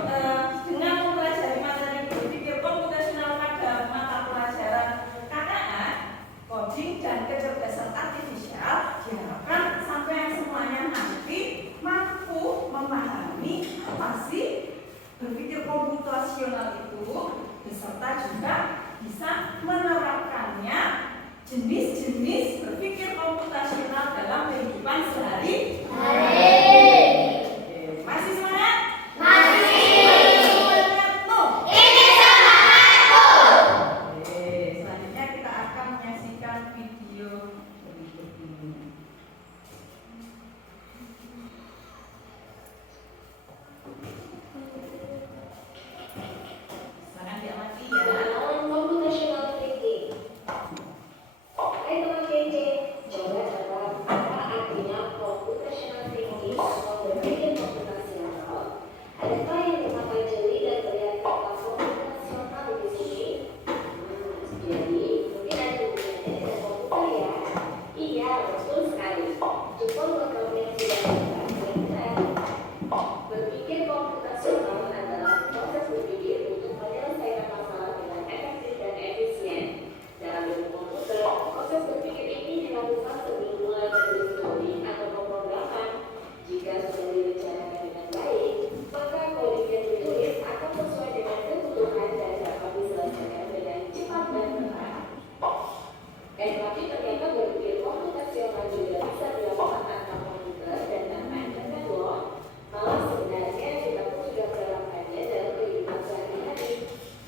dengan mempelajari materi berpikir komputasional pada mata pelajaran KKA, coding dan kecerdasan artifisial, diharapkan sampai semuanya nanti mampu memahami apa sih berpikir komputasional itu, beserta juga bisa menerapkannya jenis-jenis berpikir komputasional dalam kehidupan sehari-hari. Masih semangat? Masih semangat tuh? Ini semangat tuh. Selanjutnya kita akan menyaksikan video berikut ini. Jangan diamati ya. Computational thinking. Hai teman KJ, coba tebak apa artinya computational thinking atau berpikir komputasional? Adakah yang memakai jeli dan melihat kata komputasional di sini? Jadi mungkin ada hubungannya dengan komputer ya? Iya, betul sekali. Cukup buat kamu yang sudah benar. Berpikir komputasional adalah proses berpikir untuk menyelesaikan masalah dengan efektif dan efisien. Dalam ilmu komputer, proses berpikir ini dilakukan sebelum mulai menulis kode atau pemrograman. Jika sudah direncanakan dengan baik, maka kode yang ditulis akan sesuai dengan kebutuhan dan dapat diselesaikan dengan cepat dan tepat. Tapi ternyata berpikir komputasional juga bisa dilakukan tanpa komputer dan tanpa internet loh. Malah sebenarnya kita pun sudah menerapkannya dalam kehidupan sehari-hari,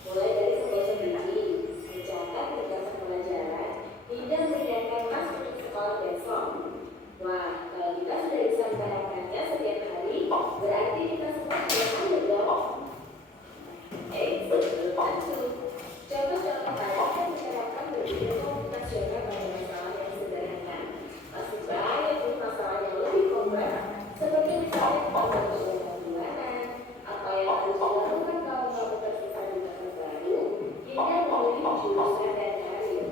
mulai dari membaca buku, mencatat ringkasan pelajaran, hingga menyiapkan tas untuk sekolah besok. Wah, kalau kita sudah bisa menerapkannya setiap hari, berarti kita semua sudah ada dong. Belum tentu. Coba bayangkan menerapkan berpikir komputasional pada masalah yang sederhana. Masih banyak tuh masalah yang lebih kompleks, seperti misalnya pembentukan bulanan, apa yang harus dilakukan kalau kamu tersisa di tempat baru, hingga memilih jurusan dan karir.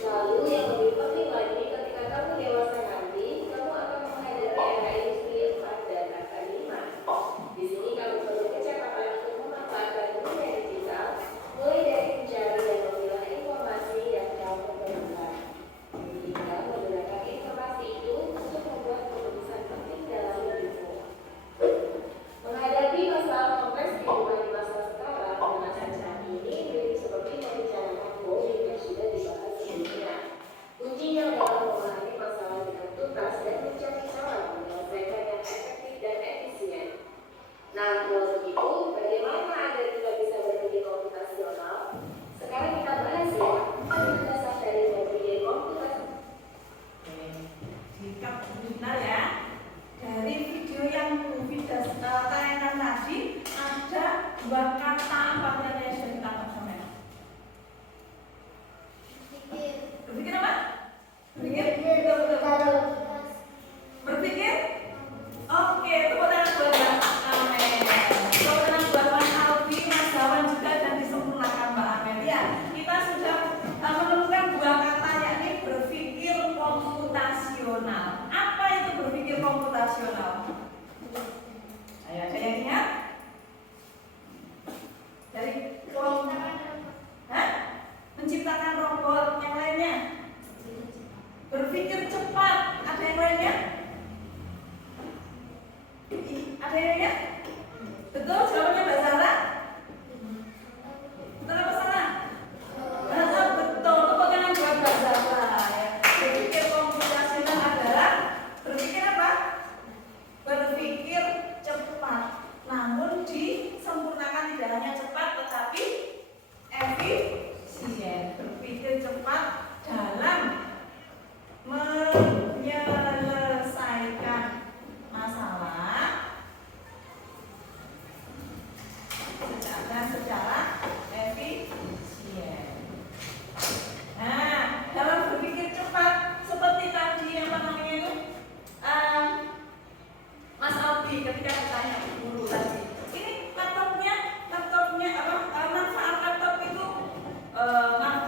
Lalu yang lebih penting lagi, ketika kamu dewasa nanti, kamu akan menghadapi era industri 4 dan 5. Di sini kamu perlu kecepatan untuk memanfaatkan dunia digital, mulai dari mencari dan memilah informasi yang kamu perlukan, hingga menggunakan informasi itu untuk membuat keputusan penting dalam hidupmu. Menghadapi masalah kompleks kehidupan di masa sekarang dengan saat ini mirip seperti yang dibicarakan Bowie yang sudah dibahas sebelumnya. Kuncinya adalah memahami masalah dengan tuntas dan mencari cara menyelesaikan yang efektif dan efisien. Nah, kalau begitu, bagaimana agar kita bisa berpikir komputasional? Sekarang kita bahas ya, apa dasar dari berpikir komputasional. Jika benar ya, dari video yang tayangan tadi ada dua kata apa yang sudah ditangkap sama? Berpikir apa? Berpikir? Berpikir? Oke, tepuk tangan buat Mbak Amet. Tepuk tangan buat Mas Albi, Mas Gawan juga, dan disempurnakan Mbak Amet. Ya, kita sudah menemukan dua kata, yakni berpikir komputasional. Apa itu berpikir komputasional? Ada yang ingat? Dari menciptakan robot, yang lainnya? Berpikir cepat, ada yang lainnya? Ada yang ingat? Betul jawabannya Mbak Zara? Betul apa salah? Betul, tepuk tangan buat Mbak Zara. Berpikir komputasional adalah berpikir apa? Berpikir cepat, namun disempurnakan tidak hanya cepat tetapi efisien. Berpikir cepat dalam menyelesaikan masalah secara efisien. Nah, dalam berpikir cepat seperti tadi yang namanya itu Mas Albi ketika ditanya guru tadi, ini laptopnya apa manfaat laptop itu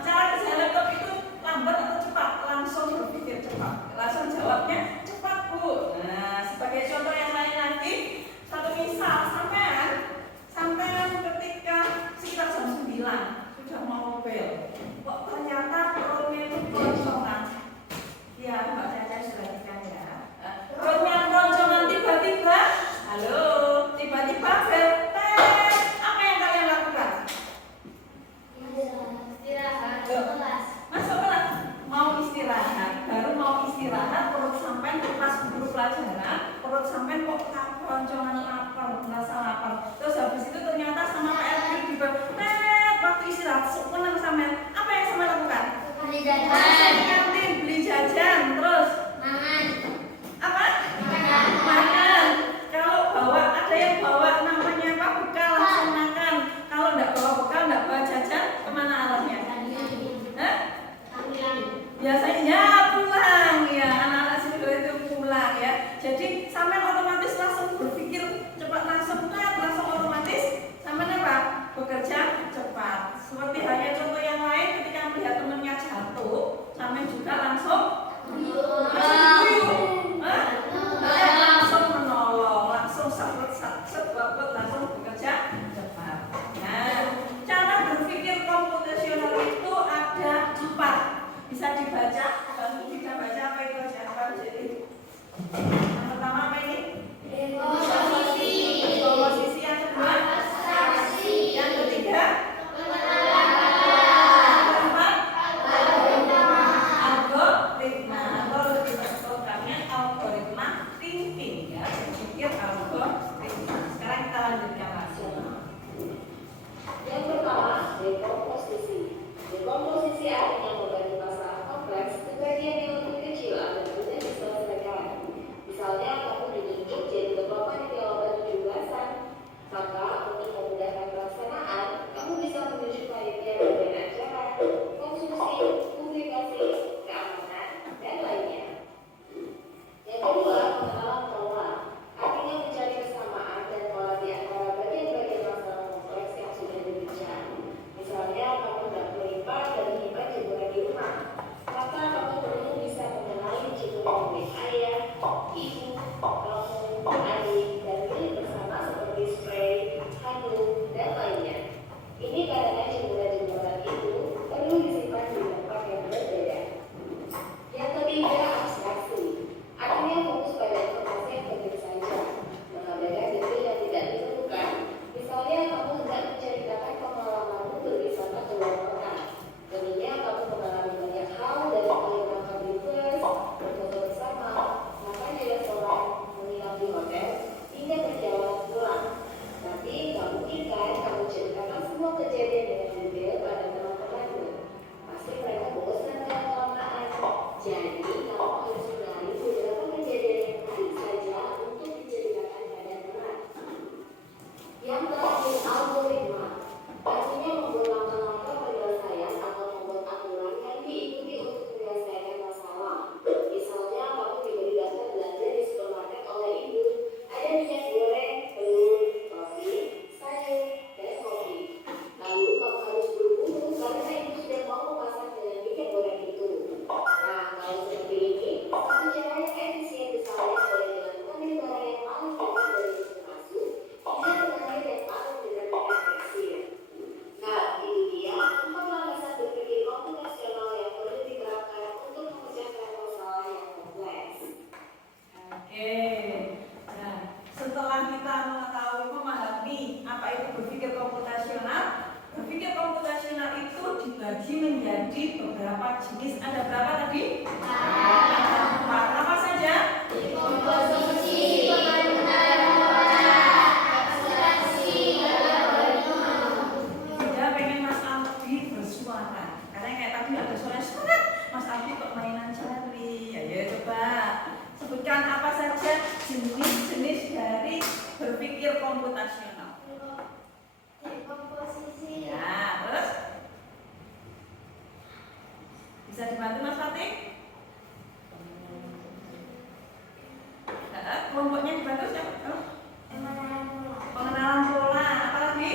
cara kerja laptop itu lambat atau cepat? Langsung berpikir cepat, langsung jawabnya cepat Bu. Nah, sebagai contoh yang lain nanti, satu misal sampean keroncongan lapar, merasa lapar. Terus habis itu ternyata sama Pak Erwin juga, waktu istirahat, senang sampean. Apa yang sampean lakukan? Beli Masuk jajan. di kantin, beli jajan, terus Mangan. apa? Makan. Makan. Kalau bawa, ada yang bawa namanya apa? Bekal, langsung makan. Kalau enggak bawa bekal, enggak bawa jajan, kemana arahnya? Hah? Biasanya ya pulang ya, anak-anak sini itu pulang ya. Jadi sampean otomatis langsung berpikir cepat, langsung otomatis sampean apa? Bekerja cepat. Seperti halnya contoh yang lain, ketika melihat temannya jatuh, sampean juga langsung langsung menolong, langsung sebab langsung bekerja cepat. Nah, cara berpikir komputasional itu ada 4. Bisa dibaca, bantu kita baca apa itu aja apa di sini. Yang pertama apa ini? Komposisi. Yang kedua? Yang ketiga? Yang keempat? Algoritma. Programnya algoritma thinking ya. Berpikir algoritma. Sekarang kita lanjutkan langsung. Yang pertama, dekomposisi. Dekomposisi artinya membagi masalah kompleks ke bagian yang lebih kecil agar mudah diselesaikan. Misalnya, kamu ditunjuk jadi ketua panitia lomba 17-an. Maka, untuk memudahkan pelaksanaan, kamu bisa menunjuk panitia bagian acara, konsumsi, publikasi, keamanan, dan lainnya. Yang kedua, pengenalan pola. Artinya mencari kesamaan dan pola di antara bagian-bagian masalah kompleks yang sudah dibincang. Misalnya, kamu tidak melimpah dan menyimpan jemuran di rumah. Maka kamu perlu bisa mengenali jemuran milik ayah, ibu, kamu, adik, dan milik bersama seperti spray, handuk, dan lainnya. Ini karena jemuran-jemuran itu perlu disimpan di tempat yang berbeda. Yang ketiga, abstraksi. Artinya fokus pada informasi yang penting saja, mengabaikan detail yang tidak diperlukan. Misalnya, kamu hendak menceritakan pengalamanmu berwisata ke luar kota. Deminya, kamu mengalami banyak hal dari mulai makan di bus, berfoto bersama, makan di restoran, menginap di hotel, hingga perjalanan pulang. Tapi, nggak mungkin kan kamu ceritakan semua kejadian dengan detail pada teman-temanmu. Pasti mereka bosan dan kelamaan. Jadi, kamu harus mencari beberapa kejadian yang penting saja untuk diceritakan pada teman. Yang terakhir, algoritma. Artinya membuat langkah-langkah penyelesaian atau membuat aturan yang diikuti untuk menyelesaikan masalah. Misalnya, kamu diberi daftar belanja di supermarket oleh ibu. Ada minyak goreng, telur, roti, sayur, dan kopi. Lalu kamu harus buru-buru karena ibu sudah mau memasak dengan minyak goreng itu. Nah, kalau seperti ini, satu cara yang efisien misalnya boleh dilakukan dengan barang yang paling dekat dari pintu masuk, hingga terakhir yang paling dekat dengan kasir. Nah, itu dia 4 landasan berpikir komputasional yang perlu diterapkan untuk memecahkan masalah yang kompleks. Oke. Nah, setelah kita mengetahui, memahami apa itu berpikir komputasional, berpikir komputasional itu dibagi menjadi beberapa jenis. Ada berapa tadi? 4. Apa saja? Komposisi, pengenalan pola, abstraksi, algoritma. Saya pengen Mas Aldi bersuara. Karena kayak tadi ada suara-suara. Mas Aldi kok mainan jari. Ayo coba sebutkan apa saja jenis-jenis dari berpikir komputasional. Dekomposisi. Ya, terus bisa dibantu Mas Fatih? Kelompoknya dibantu siapa? Pengenalan pola. Pengenalan pola, apa lagi?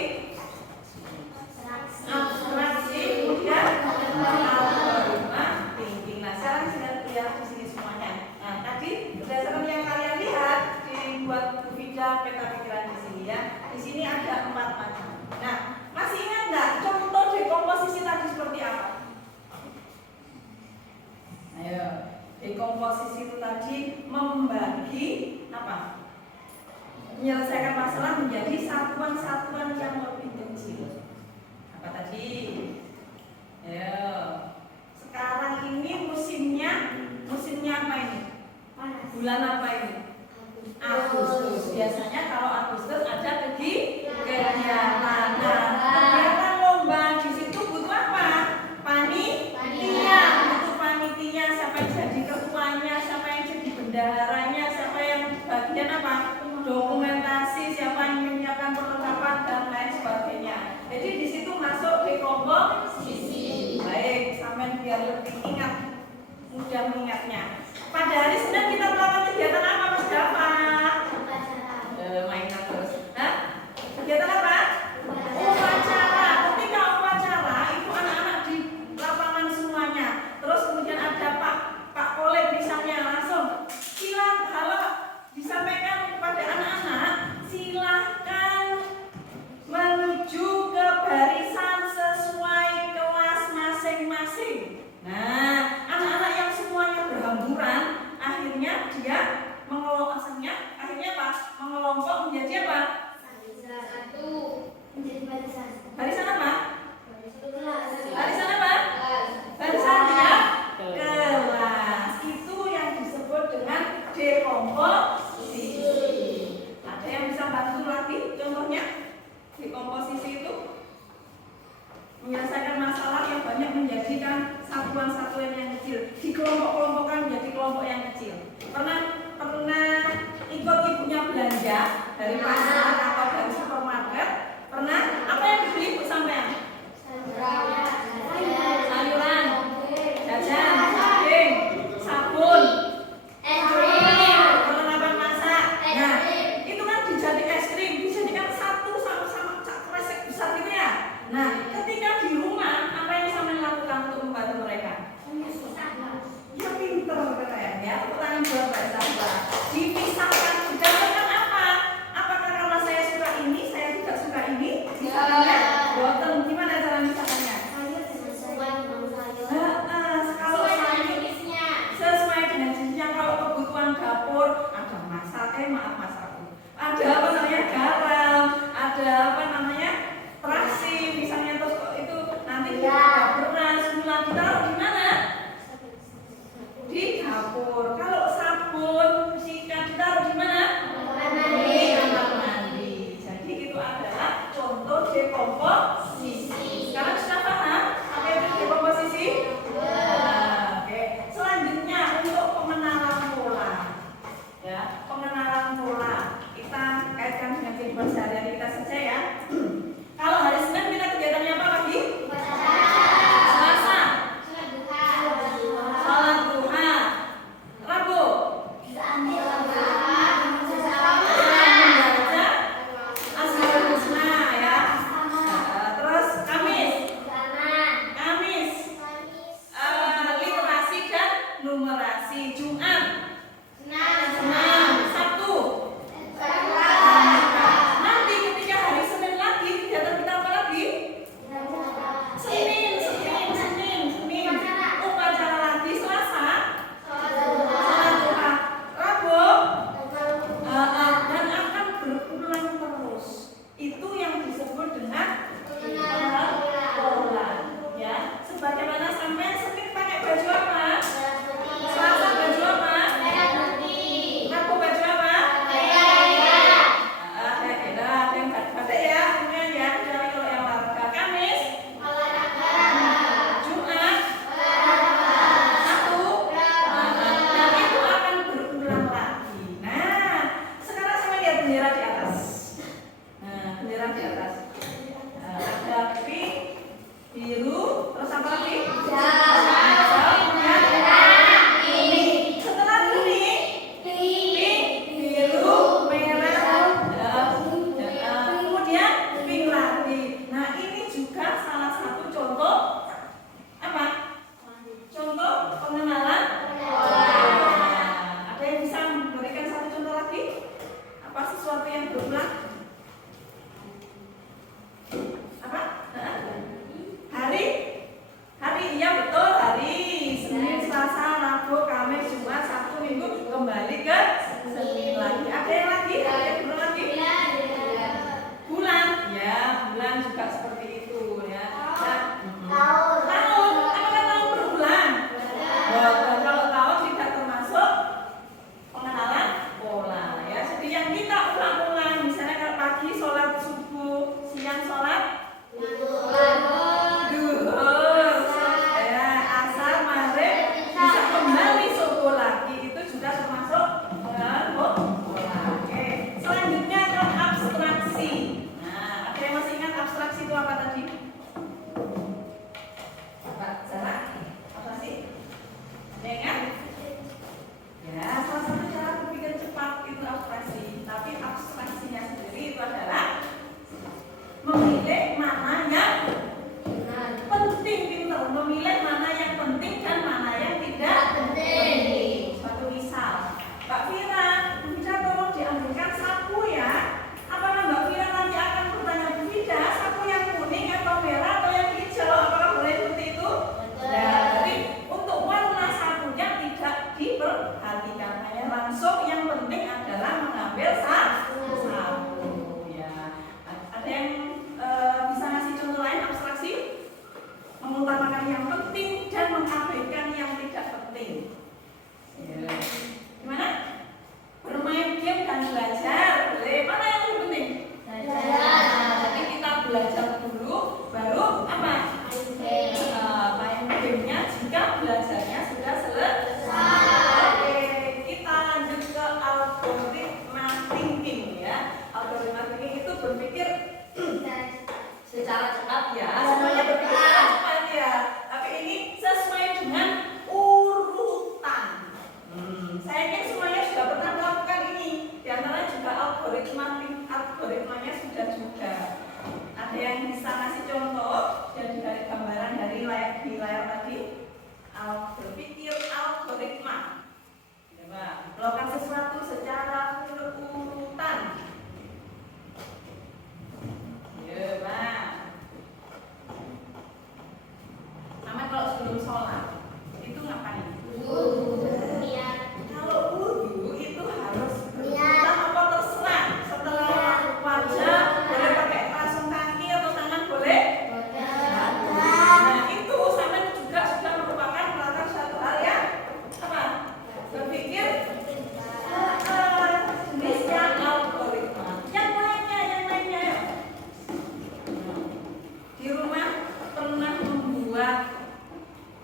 Abstraksi, kemudian algoritma thinking. Nah, sekarang sudah lihat di sini semuanya. Nah, tadi berdasarkan yang kalian lihat dibuat video peta pikiran di sini ya. Di sini ada 4 macam. Nah, masih ingat nggak contoh dekomposisi tadi seperti apa? Ayo, dekomposisi itu tadi membagi apa? Menyelesaikan masalah menjadi satuan-satuan yang lebih kecil. Apa tadi? Ayo. Sekarang ini musimnya apa ini? Panas. Bulan apa ini? Agustus. Biasanya komposisi. Baik, sampai biar lebih ingat, mudah mengingatnya. Pada hari Senin kita melakukan kegiatan apa, Mas Dava? Mainan terus. Hah? Kegiatan apa? Upacara. Ketika upacara itu anak-anak di lapangan semuanya. Terus kemudian ada Pak Kolek misalnya, langsung silakan halo disampaikan kepada anak-anak, silahkan menuju ke barisan sesuai kelas masing-masing. Nah, anak-anak yang semuanya berhamburan, akhirnya dia akhirnya apa? Mengelompok menjadi apa? Barisan apa? Barisan apa? Barisan dia kelas. Itu yang disebut dengan dekomposisi. Ada yang bisa bantu lagi contohnya? Dekomposisi itu menyelesaikan masalah yang banyak menjadikan satuan-satuan yang kecil, dikelompok-kelompokkan menjadi kelompok yang kecil. Pernah ikut ibunya belanja dari pasar atau dari supermarket? Pernah? Apa yang dibeli ibu sampean? Sayuran, jajan, daging, sabun, perlengkapan masak. Nah, itu kan dijadi es krim, dijadikan satu sama kresek besar gitu ya. Nah, ketika di rumah apa yang sampean lakukan untuk membantu mereka? Ya pinter keren ya. Pertanyaan buat Pak Sapa. Dipisahkan berdasarkan apa? Apakah karena saya suka ini, saya tidak suka ini? Misalnya, boten gimana cara misalnya? Kalau sesuai dengan jenisnya. Kalau kebutuhan dapur ada ada apa namanya garam, ada apa namanya terasi misalnya, terus itu nanti kita beras, gula ditaruh di mana? Di dapur. Kalau sabun, sikat ditaruh di mana? Di kamar mandi. Jadi itu adalah contoh dekomposisi. Sekarang sudah paham apa itu dekomposisi? Oke. Selanjutnya untuk pengenalan pola. Ya, pengenalan pola. Kita kaitkan dengan kehidupan sehari-hari kita saja ya. Kalau hari Senin kita kegiatannya apa lagi? Selasa salat duha. Rabu membaca Asmaul Husna ya. Terus Kamis literasi dan numerasi. Jumat senam. Sabtu nanti ketika hari Senin lagi kegiatan kita apa lagi? Senin upacara lagi. Selasa salat duha. Rabu dan akan berulang terus. Itu yang disebut dengan pola ya. Sebagaimana sampai Senin pakai baju apa? Selasa baju apa? Rabu baju apa? Ada yang batik ya, kemudian ya, kecuali kalau yang olahraga. Kamis, Jumat, Sabtu, dan itu akan berulang lagi. Nah, sekarang saya lihat bendera di atas. Nah, bendera di atas. Ada pink, biru, terus apa lagi? Setelah kuning, pink, biru, merah, kemudian pink lagi. Nah, ini juga salah satu contoh apa? Contoh pengenalan pola. Ada yang bisa memberikan satu contoh lagi? Apa sesuatu yang berulang? Apa? Hari, iya betul, hari Senin, Selasa, Rabu, Kamis, Jumat, Sabtu, Minggu, kembali ke Senin lagi. Ada yang lagi? Ada yang berulang lagi? Bulan, ya bulan juga seperti itu ya. Tahun, apakah tahun berulang? Kalau tahun tidak termasuk pengenalan pola ya. Jadi yang kita ulang-ulang, misalnya kalau pagi sholat subuh, siang sholat duhur, ya asar, maghrib, bisa kembali subuh lagi, itu juga termasuk pengenalan pola. Oke. Selanjutnya ke abstraksi. Nah, ada yang masih ingat abstraksi itu apa tadi? thinking ya. Algoritma thinking itu berpikir secara cepat ya. Semuanya berpikir secara cepat ya. Tapi ini sesuai dengan urutan. Saya yakin semuanya sudah pernah melakukan ini. Di antara juga algoritmanya sudah juga. Ada yang bisa ngasih contoh dan juga gambaran dari di layar tadi. Berpikir algoritma. Coba melakukan sesuatu secara berurutan. Coba. Sama kalau sebelum sholat itu ngapain? Kalau wudu itu harus berurutan apa terserah. Setelah wajah boleh pakai langsung kaki atau tangan boleh. Nah itu sama juga sudah merupakan melakukan suatu hal yang apa? Berpikir jenisnya algoritma. Yang lainnya ya. Di rumah pernah membuat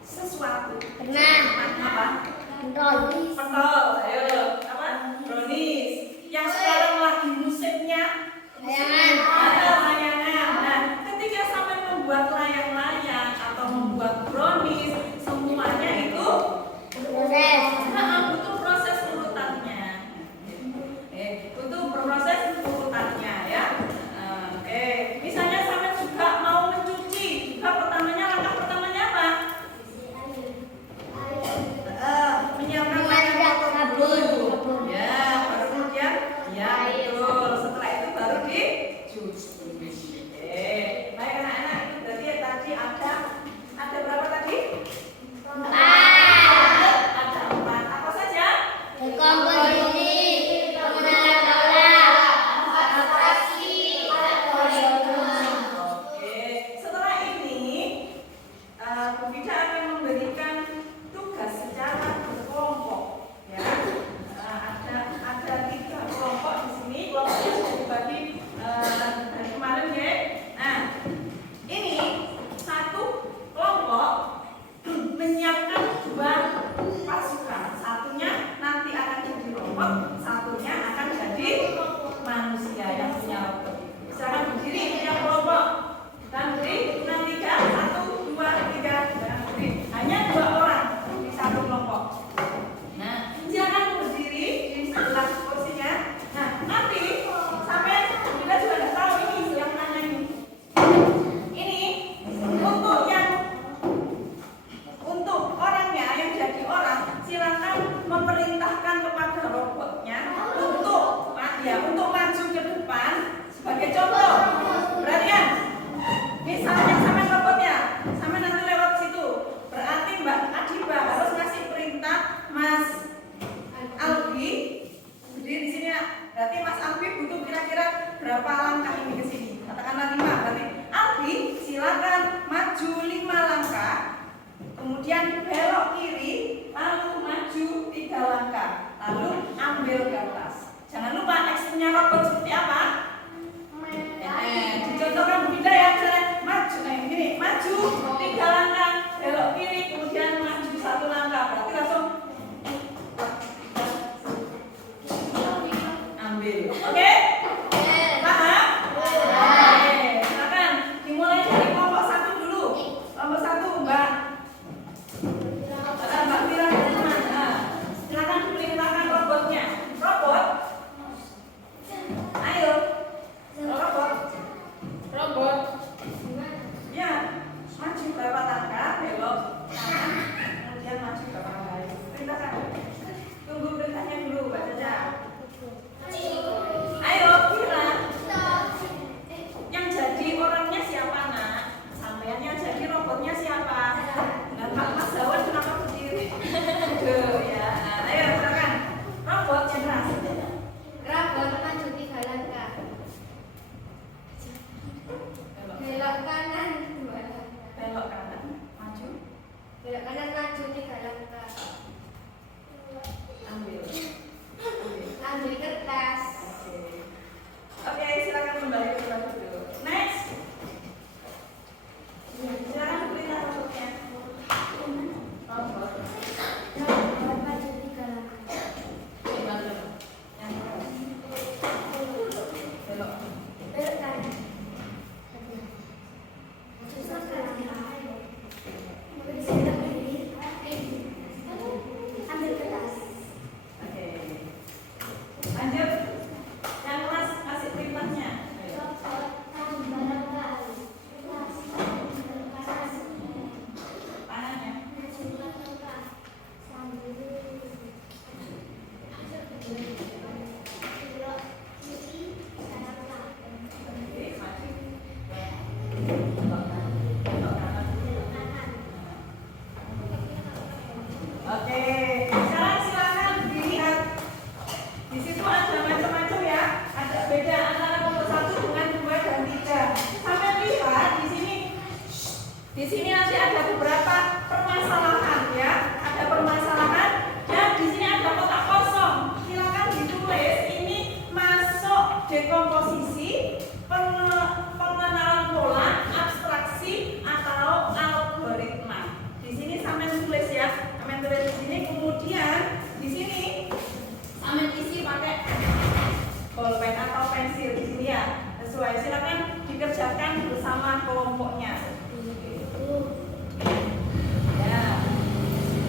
sesuatu. Apa? Pentol. Ayo apa? Brownies. Yang sekarang lagi musimnya layangan. Nah, ketika sampai membuat layang-layang atau membuat brownies, semuanya itu butuh proses urutannya. Butuh proses urutannya ya. Oke, misalnya sampai juga mau mencuci, juga langkah pertamanya apa? Menyiapkan layang kotor dulu. Ya, baru kemudian ya betul. Setelah itu baru dicuci. Oke, baik anak-anak, itu berarti tadi ada berapa tadi? Ada 4. Apa saja? Oke, setelah ini Bu Vida akan memberikan tugas secara berkelompok. Ya, ada 3 kelompok di sini. Kelompoknya sudah dibagi dari kemarin ya. Nah, ini satu kelompok menyiapkan 2 pasukan. Satunya nanti akan jadi robot, satunya akan jadi manusia yang punya robot. Silakan berdiri yang kelompok dan beri nanti 1, 2, 3 dan beri. Hanya 2 orang di satu kelompok. Nah, silakan berdiri di sebelah kursinya. Nah, nanti sampai kita juga nggak tahu ini yang mana ini. Ini untuk orangnya yang jadi orang, silakan memerintahkan kepada robotnya untuk maju ke depan sebagai contoh. Perhatian. Misalnya sama robotnya, sama nanti lewat situ. Berarti Mbak Adiba harus ngasih perintah Mas Albi berdiri di sini. Berarti Mas Albi butuh kira-kira berapa langkah ini ke sini? Katakanlah 5. Berarti Albi silakan maju 5 langkah. Kemudian belok kiri, lalu maju 3 langkah, lalu ambil ke atas. Jangan lupa actionnya robot seperti apa? Dicontohkan Bu Vida ya, misalnya maju, gini, maju 3 langkah, belok kiri, kemudian maju 1 langkah. Berarti langsung ambil. Oke? Paham? Oke, silakan dimulai dari kelompok 1 dulu. Kelompok 1 Mbak Mbak Fira, silakan diperintahkan robotnya. Robot sesuai. Silakan dikerjakan bersama kelompoknya. Ya,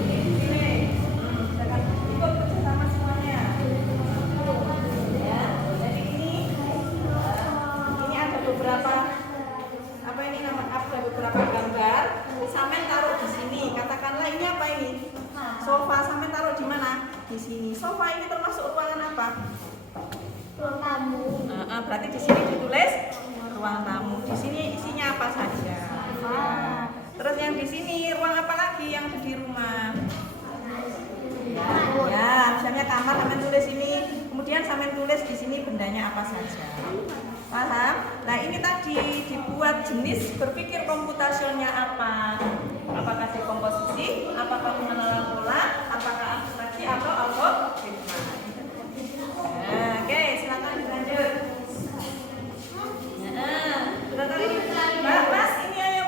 ini, silakan ikut bersama semuanya. Ya, jadi ini ada beberapa ada beberapa gambar. Samen taruh di sini. Katakanlah ini apa ini? Sofa. Samen taruh di mana? Di sini. Sofa ini termasuk ruangan apa? Ruang tamu. Berarti di sini ditulis ruang tamu. Di sini isinya apa saja? Terus yang di sini ruang apa lagi yang ada di rumah? Ya, misalnya kamar Samen tulis ini. Kemudian Samen tulis di sini bendanya apa saja. Paham? Nah ini tadi dibuat jenis berpikir komputasionalnya apa? Apakah dekomposisi? Apakah pengenalan pola? Apakah abstraksi atau algoritma? Nah, oke, silakan dilanjut. Nah, sudah tadi, Mbak, Mas, ini ayo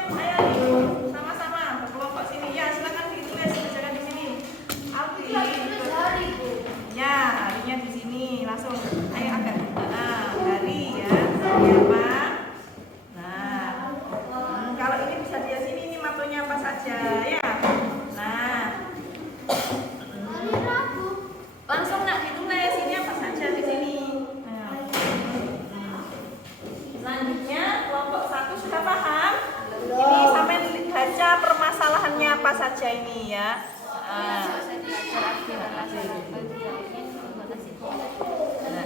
sama-sama berkelompok sini. Ya, silakan ditulis, kerjakan di sini. Alfi. Ya, harinya di sini langsung. Ayo agak. Hari ya. Hari apa? Nah, kalau ini bisa di sini, ini matonya apa saja ya. Nah, langsung nggak ditulis ini apa saja di sini. Nah. Selanjutnya kelompok 1 sudah paham? Ini sampai baca permasalahannya apa saja ini ya.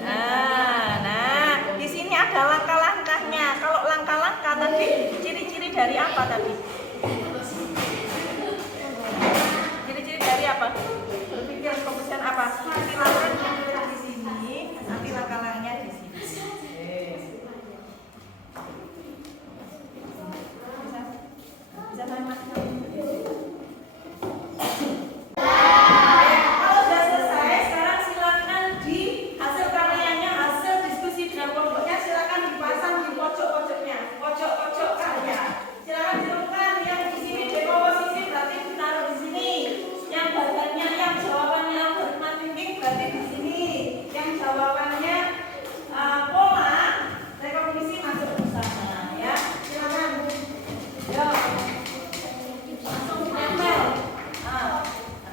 Nah, di sini ada langkah-langkahnya. Kalau langkah-langkah tadi ciri-ciri dari apa tadi? Ciri-ciri dari apa? Berpikir komposen apa? Silakan ditulis di sini, nanti langkah-langkahnya di sini. Bisa sampai Mas. Kalau sudah selesai, sekarang silakan di hasil karyanya, hasil diskusi dengan kelompoknya silakan dipasang di pojok-pojoknya, pojok-pojok karya. Silakan ditemukan yang di sini dekomposisi berarti ditaruh di sini. Yang bagiannya, yang jawabannya algoritma thinking berarti di sini. Yang jawabannya pola rekognisi masuk ke sana ya. Silakan. Yo. Langsung ditempel.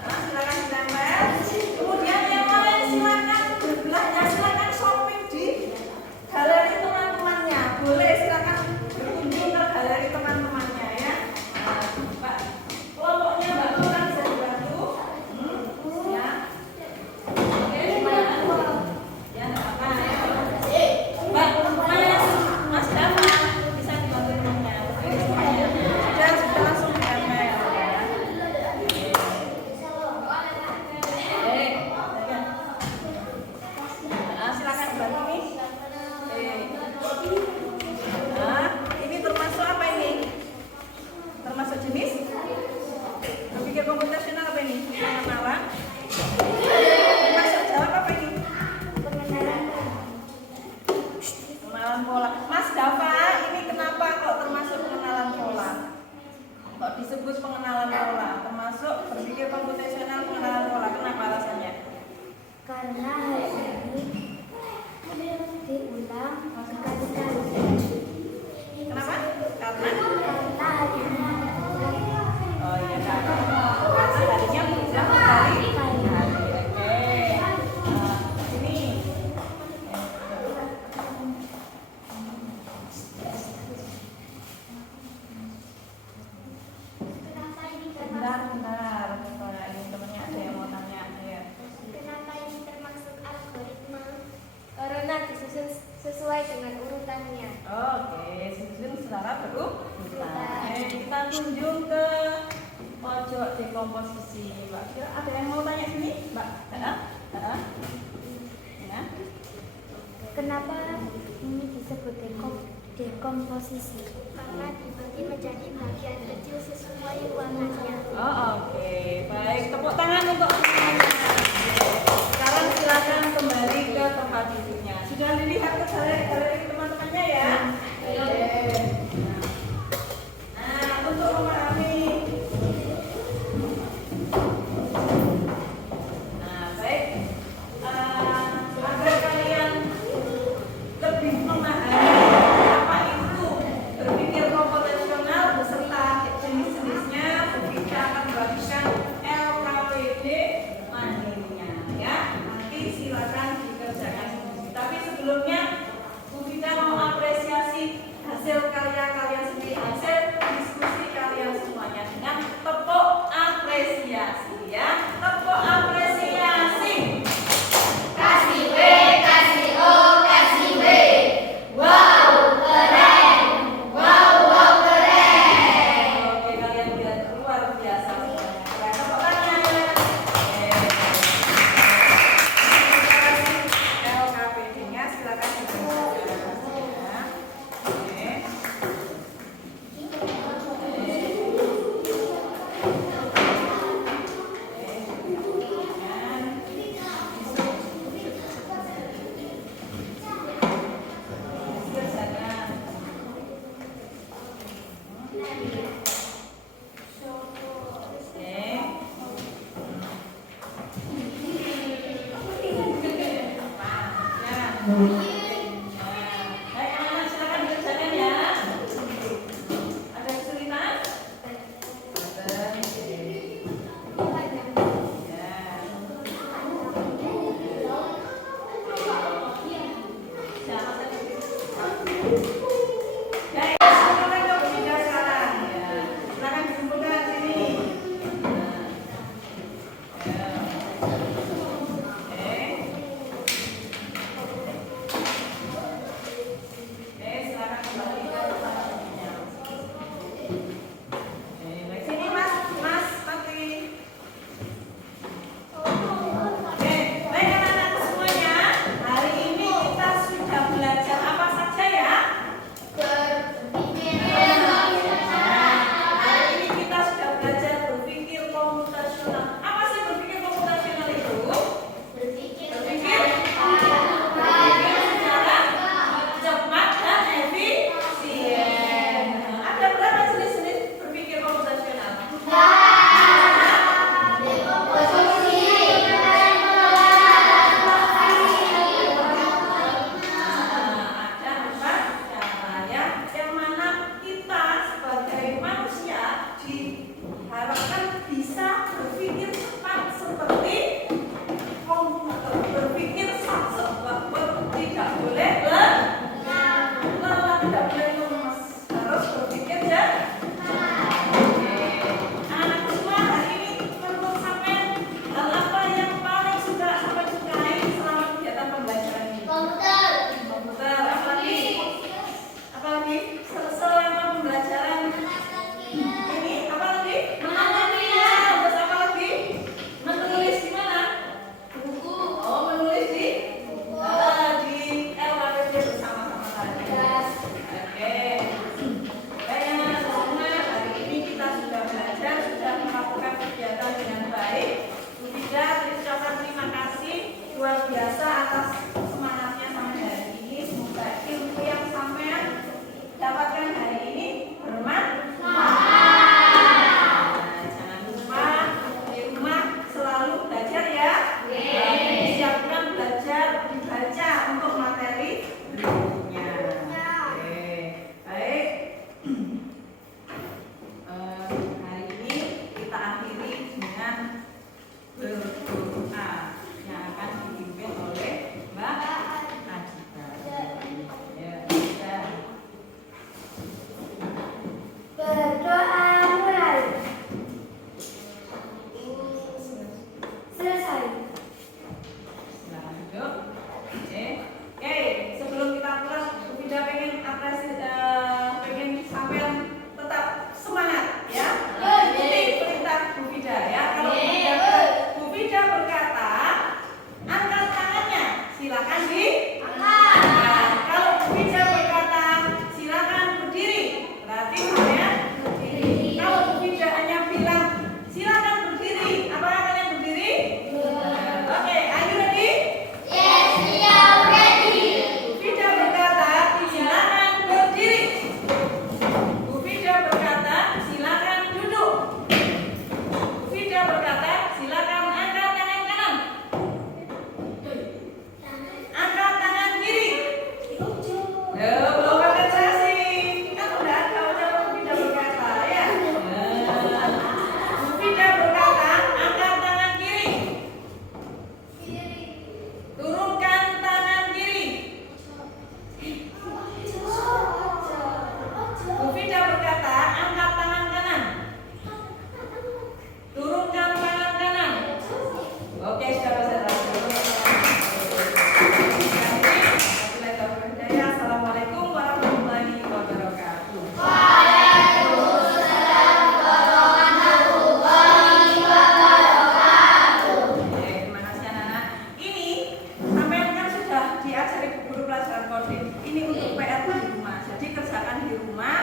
Silakan ditempel. Kemudian yang lain silakan berbelanja, silakan shopping di galeri teman-temannya. Boleh silakan berkunjung ke galeri teman-temannya ya. Mbak, kelompoknya Mbak Tuhan bisa dibantu. Ya. Oke, gimana? Ya, enggak apa-apa ya. Mbak, Mas Dava bisa dibantu temannya. Sudah langsung ditempel ya. Silakan dibantu nih. Nah, ini termasuk apa ini? Termasuk jenis? Berpikir komputasional apa ini? Pengenalan. Termasuk jawab apa ini? Pengenalan pola. Mas Dava, ini kenapa kok termasuk pengenalan pola? Kok disebut pengenalan pola? Termasuk berpikir komputasional pengenalan pola. Kenapa alasannya? Karena hal ini diulang berkali-kali. Kenapa? Karena Hal ini oh iya karena harinya berulang berkali-kali. Oke. Ini kenapa ini bentar. Wah, ini temennya ada yang mau tanya. Ya. Kenapa ini termasuk algoritma? Karena disusun sesuai dengan urutannya. Oke, susun secara berurutan. Kita kunjung ke pojok dekomposisi. Mbak, kira ada yang mau tanya sini, Mbak? Ya. Kenapa ini disebut dekomposisi? Karena dibagi menjadi bagian kecil sesuai warnanya. Oh, oke. Baik, tepuk tangan untuk semuanya. Sekarang silakan kembali ke tempat duduknya. Sudah dilihat ke galeri teman-temannya ya? Nah, untuk memahami. Nah, baik. Agar kalian lebih memahami sebelumnya Bu Vida mau apresiasi hasil karya kalian sendiri, hasil diskusi kalian semuanya dengan tepuk apresiasi ya, tepuk apresiasi. Kasih B, kasih O, kasih B. Wow, keren. Wow, wow, keren. Oke, kalian luar biasa semuanya. Keren. Tepuk tangan. LKPD-nya silakan dibaca ya. Oke. Baik, anak-anak silakan dikerjakan ya. Ada kesulitan? Ini untuk PR di rumah. Jadi kerjakan di rumah.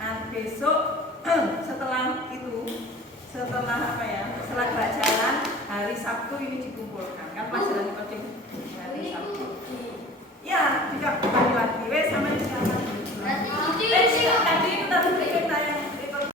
Nah, besok setelah itu, setelah apa ya? Setelah gerak jalan hari Sabtu ini dikumpulkan.